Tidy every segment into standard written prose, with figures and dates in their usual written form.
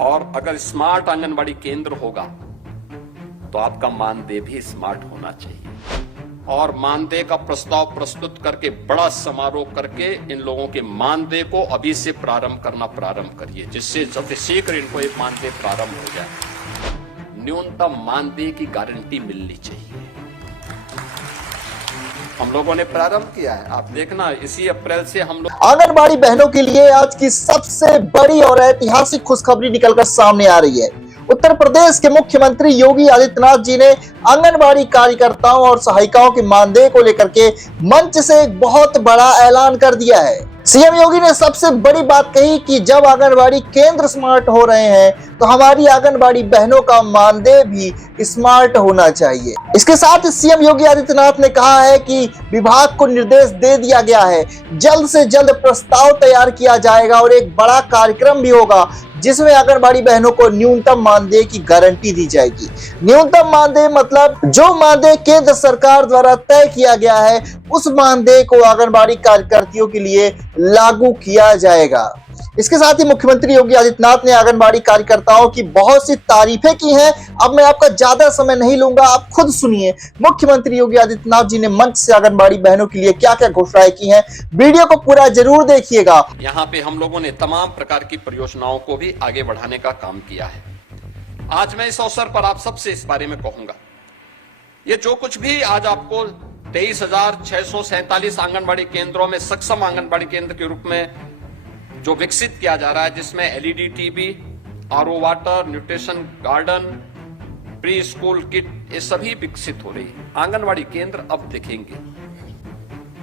और अगर स्मार्ट आंगनबाड़ी केंद्र होगा तो आपका मानदेय भी स्मार्ट होना चाहिए। और मानदेय का प्रस्ताव प्रस्तुत करके बड़ा समारोह करके इन लोगों के मानदेय को अभी से प्रारंभ करिए, जिससे जल्द शीघ्र इनको एक मानदेय प्रारंभ हो जाए। न्यूनतम मानदेय की गारंटी मिलनी चाहिए। हम लोगों ने प्रारंभ किया है, आप देखना इसी अप्रैल से हम लोग आंगनबाड़ी बहनों के लिए आज की सबसे बड़ी और ऐतिहासिक खुशखबरी निकलकर सामने आ रही है। उत्तर प्रदेश के मुख्यमंत्री योगी आदित्यनाथ जी ने आंगनबाड़ी कार्यकर्ताओं और सहायिकाओं के मानदेय को लेकर के मंच से एक बहुत बड़ा ऐलान कर दिया है। सीएम योगी ने सबसे बड़ी बात कही कि जब आंगनबाड़ी केंद्र स्मार्ट हो रहे हैं तो हमारी आंगनबाड़ी बहनों का मानदेय भी स्मार्ट होना चाहिए। इसके साथ ही सीएम योगी आदित्यनाथ ने कहा है कि विभाग को निर्देश दे दिया गया है, जल्द से जल्द प्रस्ताव तैयार किया जाएगा और एक बड़ा कार्यक्रम भी होगा जिसमें आंगनबाड़ी बहनों को न्यूनतम मानदेय की गारंटी दी जाएगी। न्यूनतम मानदेय मतलब जो मानदेय केंद्र सरकार द्वारा तय किया गया है उस मानदेय को आंगनबाड़ी कार्यकर्तियों के लिए लागू किया जाएगा। इसके साथ ही मुख्यमंत्री योगी आदित्यनाथ ने आंगनबाड़ी कार्यकर्ताओं की बहुत सी तारीफें की हैं। अब मैं आपका ज्यादा समय नहीं लूंगा, आप खुद सुनिए मुख्यमंत्री योगी आदित्यनाथ जी ने मंच से आंगनबाड़ी बहनों के लिए क्या क्या घोषणाएं की हैं। वीडियो को पूरा जरूर देखिएगा। यहाँ पे हम लोगों ने तमाम प्रकार की परियोजनाओं को भी आगे बढ़ाने का काम किया है। आज मैं इस अवसर पर आप सबसे इस बारे में कहूंगा, ये जो कुछ भी आज आपको 23,647 आंगनबाड़ी केंद्रों में सक्षम आंगनबाड़ी केंद्र के रूप में जो विकसित किया जा रहा है, जिसमें LED TV, RO water, nutrition garden, pre school kit, ये सभी विकसित हो रही है। आंगनबाड़ी केंद्र अब दिखेंगे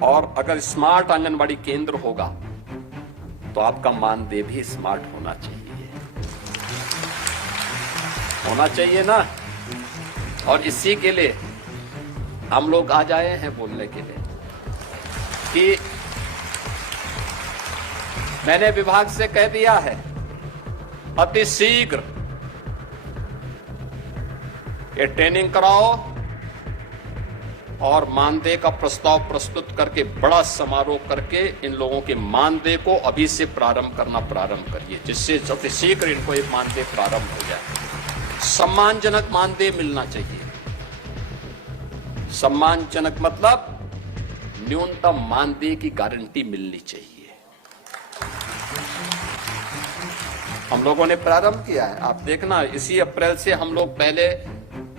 और अगर स्मार्ट आंगनबाड़ी केंद्र होगा तो आपका मानदेय भी स्मार्ट होना चाहिए ना। और इसी के लिए हम लोग आज आए हैं बोलने के लिए कि मैंने विभाग से कह दिया है अति शीघ्र ये ट्रेनिंग कराओ और मानदेय का प्रस्ताव प्रस्तुत करके बड़ा समारोह करके इन लोगों के मानदेय को अभी से प्रारंभ करिए, जिससे जल्द शीघ्र इनको एक मानदेय प्रारंभ हो जाए। सम्मानजनक मानदेय मिलना चाहिए। सम्मानजनक मतलब न्यूनतम मानदेय की गारंटी मिलनी चाहिए। हम लोगों ने प्रारंभ किया है, आप देखना इसी अप्रैल से हम लोग पहले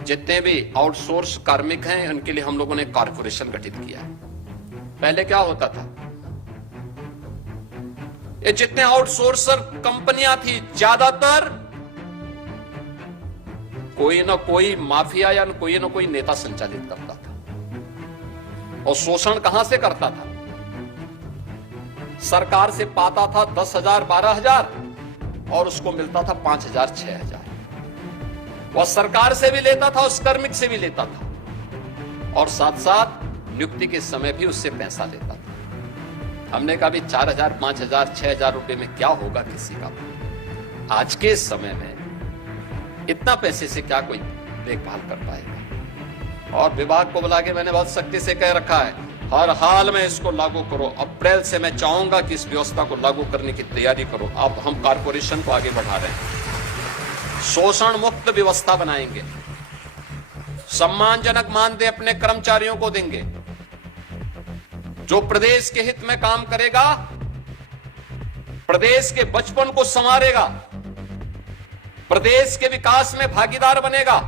जितने भी आउटसोर्स कार्मिक हैं उनके लिए हम लोगों ने कॉर्पोरेशन गठित किया है। पहले क्या होता था, ये जितने आउटसोर्सर कंपनियां थी ज्यादातर कोई ना कोई माफिया या कोई ना कोई नेता संचालित करता था। और शोषण कहां से करता था? सरकार से पाता था 10,000 12,000 और उसको मिलता था 5,000 6,000। वह सरकार से भी लेता था, उस कार्मिक से भी लेता था और साथ साथ नियुक्ति के समय भी उससे पैसा लेता था। हमने कहा भी 4,000 5,000 6,000 रुपए में क्या होगा किसी का? आज के समय में इतना पैसे से क्या कोई देखभाल कर पाएगा? और विभाग को बुला के मैंने बहुत सख्ती से कह रखा है, हर हाल में इसको लागू करो। अप्रैल से मैं चाहूंगा कि इस व्यवस्था को लागू करने की तैयारी करो। अब हम कॉर्पोरेशन को आगे बढ़ा रहे हैं, शोषण मुक्त व्यवस्था बनाएंगे, सम्मानजनक मानदेय अपने कर्मचारियों को देंगे। जो प्रदेश के हित में काम करेगा, प्रदेश के बचपन को संवारेगा, प्रदेश के विकास में भागीदार बनेगा,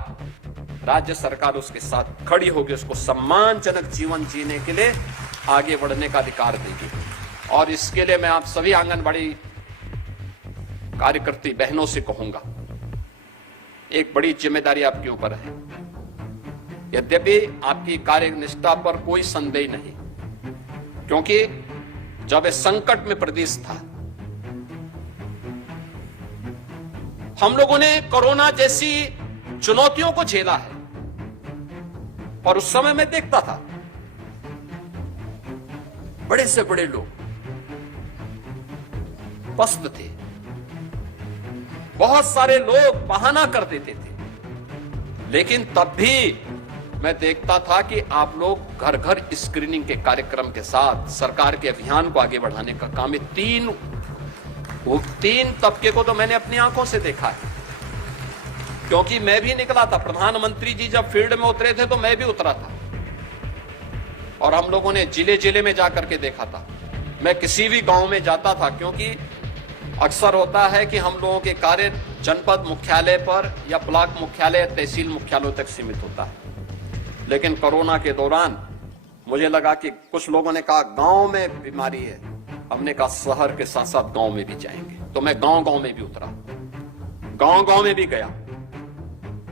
राज्य सरकार उसके साथ खड़ी होगी, उसको सम्मानजनक जीवन जीने के लिए आगे बढ़ने का अधिकार देगी। और इसके लिए मैं आप सभी आंगनबाड़ी कार्यकर्ती बहनों से कहूंगा, एक बड़ी जिम्मेदारी आपके ऊपर है। यद्यपि आपकी कार्यनिष्ठा पर कोई संदेह नहीं, क्योंकि जब इस संकट में प्रदेश था, हम लोगों ने कोरोना जैसी चुनौतियों को झेला है। और उस समय मैं देखता था बड़े से बड़े लोग पस्त थे, बहुत सारे लोग बहाना कर देते थे, लेकिन तब भी मैं देखता था कि आप लोग घर घर स्क्रीनिंग के कार्यक्रम के साथ सरकार के अभियान को आगे बढ़ाने का काम, 3 वो 3 तबके को तो मैंने अपनी आंखों से देखा है, क्योंकि मैं भी निकला था। प्रधानमंत्री जी जब फील्ड में उतरे थे तो मैं भी उतरा था, और हम लोगों ने जिले जिले में जाकर के देखा था। मैं किसी भी गांव में जाता था, क्योंकि अक्सर होता है कि हम लोगों के कार्य जनपद मुख्यालय पर या ब्लॉक मुख्यालय, तहसील मुख्यालयों तक सीमित होता है। लेकिन कोरोना के दौरान मुझे लगा कि कुछ लोगों ने कहा गांव में बीमारी है, हमने कहा शहर के साथ साथ गांव में भी जाएंगे। तो मैं गांव गांव में भी उतरा, गांव गांव में भी गया।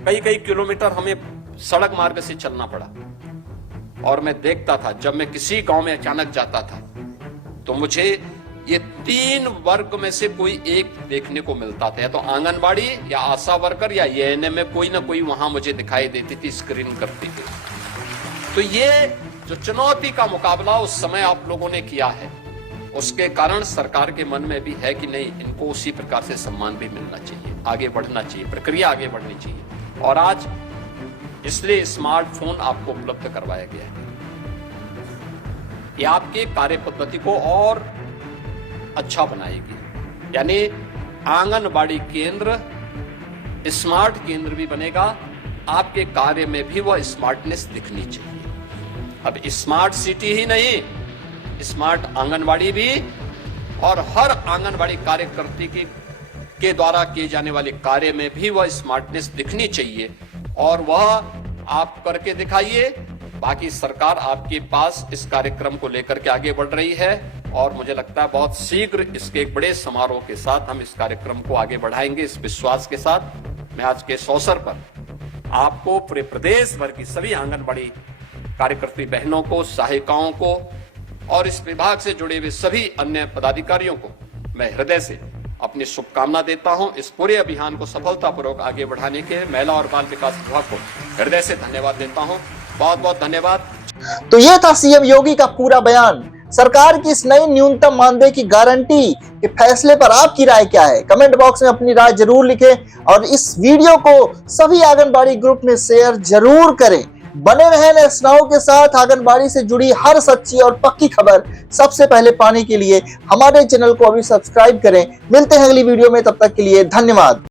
कई कई किलोमीटर हमें सड़क मार्ग से चलना पड़ा, और मैं देखता था जब मैं किसी गांव में अचानक जाता था तो मुझे ये 3 वर्ग में से कोई एक देखने को मिलता था, या तो आंगनबाड़ी या आशा वर्कर या एएनएम में कोई ना कोई वहां मुझे दिखाई देती थी, स्क्रीन करती थी। तो ये जो चुनौती का मुकाबला उस समय आप लोगों ने किया है, उसके कारण सरकार के मन में भी है कि नहीं, इनको उसी प्रकार से सम्मान भी मिलना चाहिए, आगे बढ़ना चाहिए, प्रक्रिया आगे बढ़नी चाहिए। और आज इसलिए स्मार्टफोन आपको उपलब्ध करवाया गया है। ये आपके कार्य पद्धति को और अच्छा बनाएगी, यानी आंगनबाड़ी केंद्र स्मार्ट केंद्र भी बनेगा, आपके कार्य में भी वह स्मार्टनेस दिखनी चाहिए। अब स्मार्ट सिटी ही नहीं, स्मार्ट आंगनबाड़ी भी, और हर आंगनबाड़ी कार्यकर्ती के द्वारा किए जाने वाले कार्य में भी वह स्मार्टनेस दिखनी चाहिए, और वह आप करके दिखाइए। बाकी सरकार आपके पास इस कार्यक्रम को लेकर के आगे बढ़ रही है, और मुझे लगता है बहुत शीघ्र इसके एक बड़े समारोह के साथ हम इस कार्यक्रम को आगे बढ़ाएंगे। इस विश्वास के साथ मैं आज के इस अवसर पर आपको पूरे प्रदेश भर की सभी आंगनबाड़ी कार्यकर्ती बहनों को, सहायिकाओं को, और इस विभाग से जुड़े हुए सभी अन्य पदाधिकारियों को मैं हृदय से अपनी शुभकामना देता हूं। इस पूरे अभियान को सफलतापूर्वक आगे बढ़ाने के महिला और बाल विकास विभाग को हृदय से धन्यवाद देता हूं। बहुत बहुत धन्यवाद। तो ये था सीएम योगी का पूरा बयान। सरकार की इस नई न्यूनतम मानदेय की गारंटी के फैसले पर आपकी राय क्या है? कमेंट बॉक्स में अपनी राय जरूर लिखें, और इस वीडियो को सभी आंगनबाड़ी ग्रुप में शेयर जरूर करें। बने रहें नेक्स्ट नाउ के साथ। आंगनबाड़ी से जुड़ी हर सच्ची और पक्की खबर सबसे पहले पाने के लिए हमारे चैनल को अभी सब्सक्राइब करें। मिलते हैं अगली वीडियो में, तब तक के लिए धन्यवाद।